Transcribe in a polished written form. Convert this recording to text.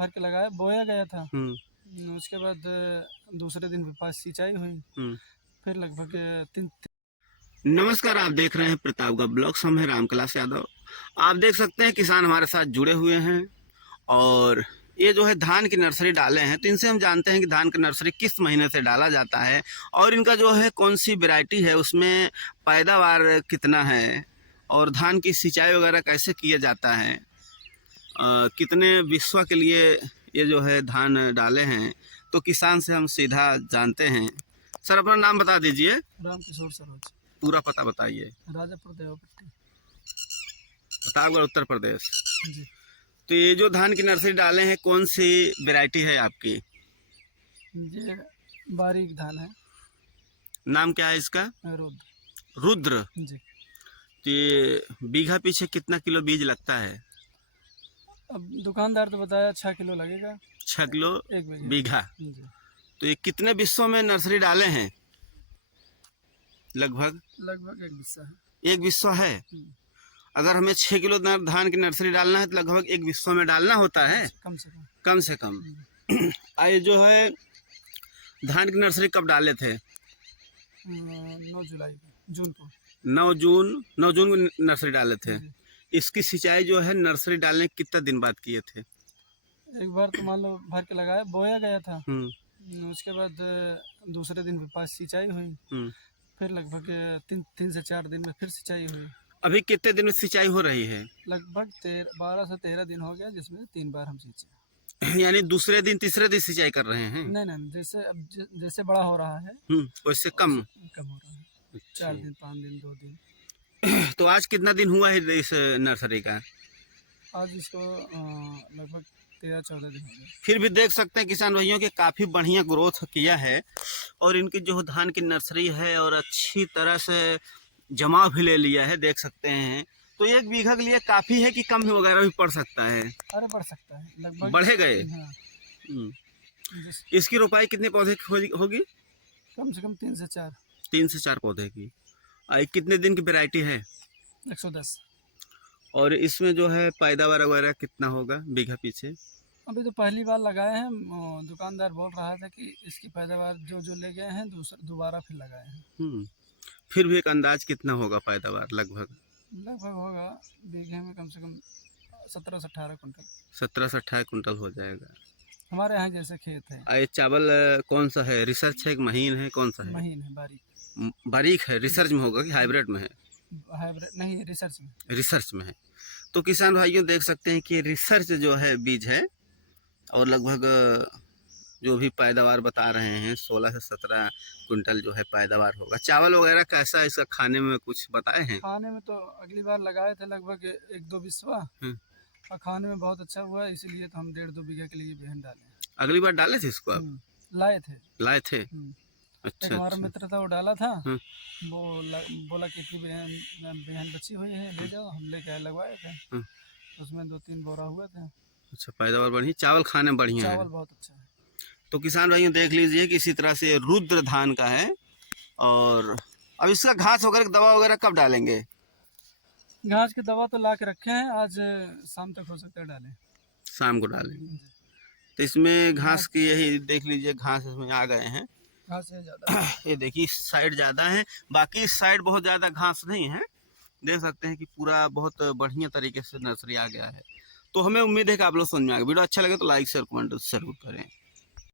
भर के लगाया, बोया गया था। उसके बाद दूसरे दिन पास सिंचाई हुई, फिर लगभग तीन। नमस्कार, आप देख रहे हैं प्रतापगढ़ ब्लॉग्स। हम हैं रामकलास यादव। आप देख सकते हैं किसान हमारे साथ जुड़े हुए हैं और ये जो है धान की नर्सरी डाले हैं, तो इनसे हम जानते हैं कि धान की नर्सरी किस महीने से डाला जाता है और इनका जो है कौन सी वैरायटी है, उसमें पैदावार कितना है और धान की सिंचाई वगैरह कैसे किया जाता है, कितने विश्व के लिए ये जो है धान डाले हैं। तो किसान से हम सीधा जानते हैं। सर, अपना नाम बता दीजिए। रामकिशोर सरोज। पूरा पता बताइए। राजापुर देवपट्टी, प्रतापगढ़, उत्तर प्रदेश जी। तो ये जो धान की नर्सरी डाले हैं, कौन सी वैरायटी है आपकी? ये बारीक धान है। नाम क्या है इसका? रुद्र। रुद्र। जी। तो ये बीघा पीछे कितना किलो बीज लगता है? अब दुकानदार तो बताया 6 किलो लगेगा। 6 किलो एक बीघा। जी। तो ये कितने विश्वों में नर्सरी डाले हैं? लगभग एक हिस्सा है। एक विश्व है। अगर हमें 6 किलो धान की नर्सरी डालना है तो लगभग एक विश्व में डालना होता है, कम से कम। कम से कम। आए जो है धान की नर्सरी कब डाले थे? 9 जुलाई को, जून को। 9 जून को नर्सरी डाले थे। इसकी सिंचाई जो है नर्सरी डालने के कितना दिन बाद किए थे? एक बार तो मान लो भर के लगाया, बोया गया था। उसके बाद दूसरे दिन पास सिंचाई हुई, फिर लगभग 3 से 4 दिन में फिर सिंचाई हुई। अभी कितने दिन में सिंचाई हो रही है? लगभग 12 से 13 दिन हो गया, जिसमें 3 बार हम सिंचाई। यानी दूसरे दिन तीसरे दिन सिंचाई कर रहे हैं? नहीं, जैसे अब जैसे बड़ा हो रहा है वैसे कम हो रहा है। 4 दिन, 5 दिन, 2 दिन। तो आज कितना दिन हुआ है इस नर्सरी का? आज इसको लगभग 13-14 दिन हो गए। फिर भी देख सकते हैं किसान भाइयों के काफ़ी बढ़िया ग्रोथ किया है और इनकी जो धान की नर्सरी है और अच्छी तरह से जमा भी ले लिया है, देख सकते हैं। तो 1 बीघा के लिए काफ़ी है कि कम भी वगैरह भी पड़ सकता है? अरे बढ़ सकता है, लगभग बढ़े गए। हाँ। इसकी रोपाई कितने पौधे की होगी? कम से कम 3 से 4। 3 से 4 पौधे की। कितने दिन की वैरायटी है? 110। और इसमें जो है पैदावार वगैरह कितना होगा बीघा पीछे? अभी तो पहली बार लगाए हैं। दुकानदार बोल रहा था कि इसकी पैदावार जो ले गए हैं दोबारा फिर लगाए हैं। फिर भी एक अंदाज कितना होगा पैदावार? लगभग होगा बीघे में कम से कम 17 से 18 कुंटल। 17 से 18 कुंटल हो जाएगा। हमारे यहाँ जैसे खेत है। ये चावल कौन सा है? रिसर्च है कि महीन है? कौन सा है? महीन है, बारीक। बारीक है। रिसर्च में होगा कि हाइब्रिड में है? हाइब्रिड नहीं, रिसर्च में। रिसर्च में है। तो किसान भाइयों देख सकते हैं कि रिसर्च जो है बीज है और लगभग जो भी पैदावार बता रहे हैं 16 से 17 कुंटल जो है पैदावार होगा। चावल वगैरह कैसा इसका खाने में कुछ बताए हैं? खाने में तो अगली बार लगाए थे लगभग 1-2 बिस्वा, और खाने में बहुत अच्छा हुआ, इसीलिए तो हम 1.5-2 बीघा के लिए बिहन डाले। अगली बार डाले थे इसको आप? लाए थे। अच्छा, हमारा मित्र था, वो डाला था। वो बोला कि बिहन बची हुई है, ले जाओ। हम लेके लगवाए थे, उसमें 2-3 बोरा हुए थे। अच्छा, पैदावार बढ़िया, चावल खाने बढ़िया है। चावल बहुत अच्छा है। तो किसान भाइयों देख लीजिए कि इसी तरह से रुद्र धान का है। और अब इसका घास वगैरह दवा वगैरह कब डालेंगे? घास की दवा तो ला के रखे हैं, आज शाम तक हो सकता है डालें। शाम को डालेंगे। तो इसमें घास की यही देख लीजिए, घास इसमें आ गए हैं। घास है ज़्यादा। ये देखिए इस साइड ज़्यादा है, बाकी इस साइड बहुत ज़्यादा घास नहीं है। देख सकते हैं कि पूरा बहुत बढ़िया तरीके से नर्सरी आ गया है। तो हमें उम्मीद है कि आप लोग समझ में आ गए। वीडियो अच्छा लगे तो लाइक शेयर कमेंट जरूर करें।